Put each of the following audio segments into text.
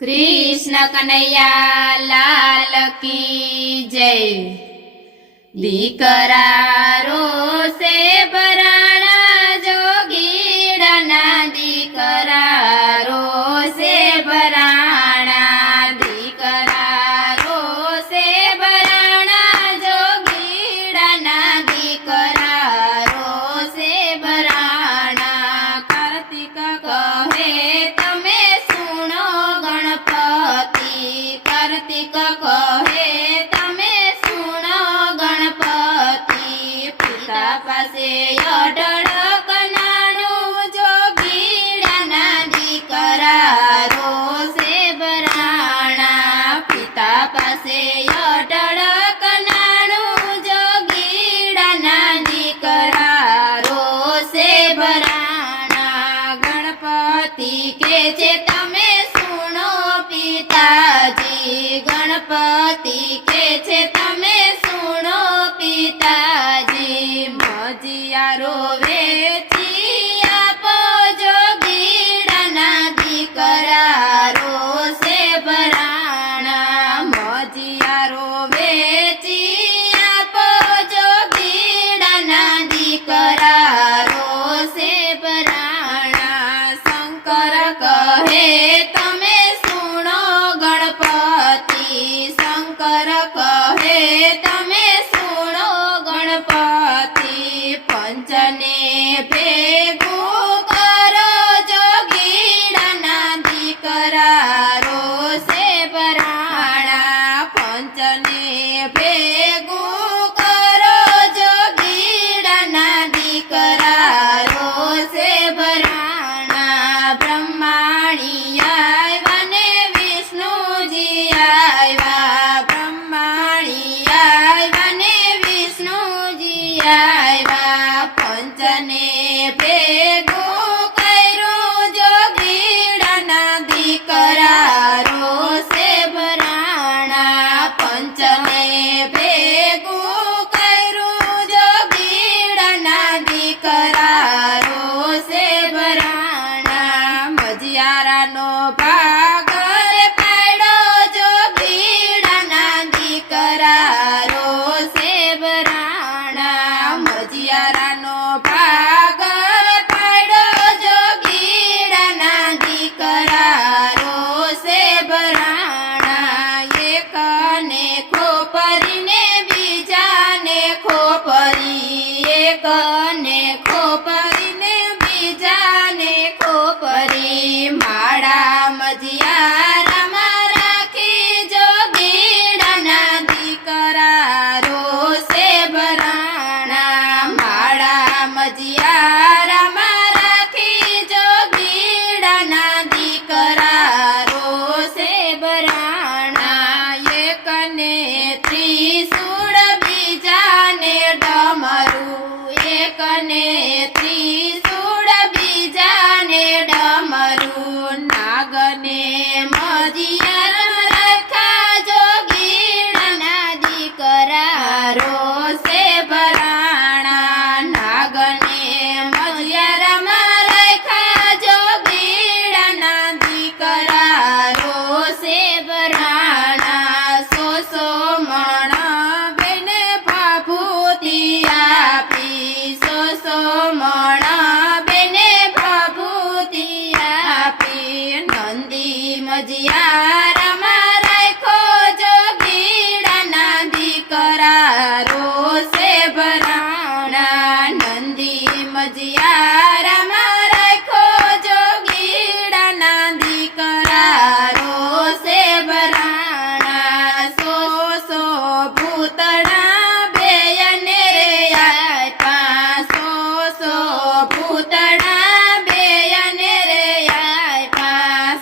कृष्ण कन्हैया लाल की जय। दीकरा रोसे बराणा जोगीड़ना दीकरा रोसे बराणा दीकरा रोसे बराणा जोगीड़ना दीकरा रोसे बराणा। कार्तिक कहे तमे सुनो गणपति कार्तिक कहे तमे सुनो गणपति पिता पासे अडळक नाणुं जोगीड़ना दीकरा रोसे बराणा पिता पासे अडळक नाणुं जोगीड़ना दीकरा रोसे बराणा। गणपति के छे तमे सुनो पिताजी गणपति के छे तमे सुनो पिताजी मजियारो वेची आपो जोगीड़ना दीकरा रोसे बराणा मजियारो वेची आपो जोगीड़ना दीकरा रोसे बराणा। शंकर कहे तमे सुनो गणपति शंकर कहे तमे सुनो गणपति पंचने भेगू करो जोगीड़ना दीकरा रोसे बराणा पंचने भेगू करो जोगीड़ना दीकरा रोसे बराणा। ब्रह्माणी आव्या ने विष्णुजी आव्या ब्रह्माणी आव्या ने विष्णुजी आव्या पंचने भेगू कर्युं जोगीड़ना दीकरा रोसे बराणा पंचने भेगू कर्युं जोगीड़ना दीकरा रोसे बराणा। मजियारानो भाग रे पाड्यो जोगीड़ना दीकरा रोसे बराणा मजियारानो भाग रे पाड्यो जोगीड़ना दीकरा रोसे बराणा। एकने खोपरीने बीजाने खोपरी एकने खोपरीने बीजाने खोपरी माळा मजियारामां राखी जोगीड़ना दीकरा रोसे बराणा माळा मजियारामां राखी जोगीड़ना दीकरा रोसे बराणा। एकने त्रिशूळ बीजाने डमरू एकने त्रिशूळ बीजाने डमरू नागने मजियारां राख्या जोगीड़ना दीकरा रोसे बराणा नागने मजियारामां राख्या जोगीड़ना दीकरा रोसे बराणा। सो मण बेने भाभूति आपी सो मण बेने भाभूति आपी नंदी मजियारामां राख्यो जोगीड़ना दीकरा रोसे बराणा नंदी मजियारामां राख्यो जोगीड़ना दीकरा रोसे बराणा। सो भूतड़ा बेयने रे आप्या सो भूतड़ा बेयने रे आप्या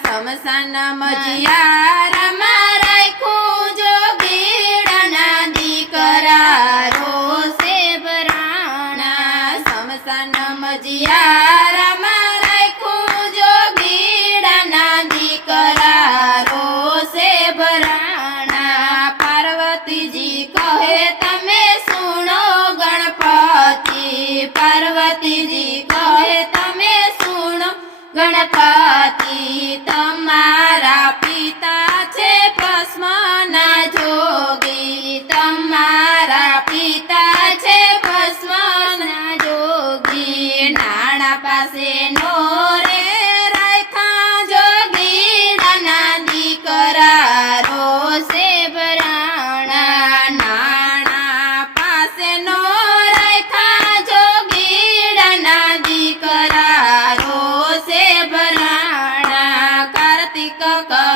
समसान मजियारामां राख्युं जोगीड़ना दीकरा रोसे बराणा समसान मजियारामां राख्युं जोगीड़ना दीकरा रोसे बराणा। पार्वतीजी कहे तमे सुनो गणपति पार्वतीजी कहे तमे सुनो गणपति तमारा पिता કહે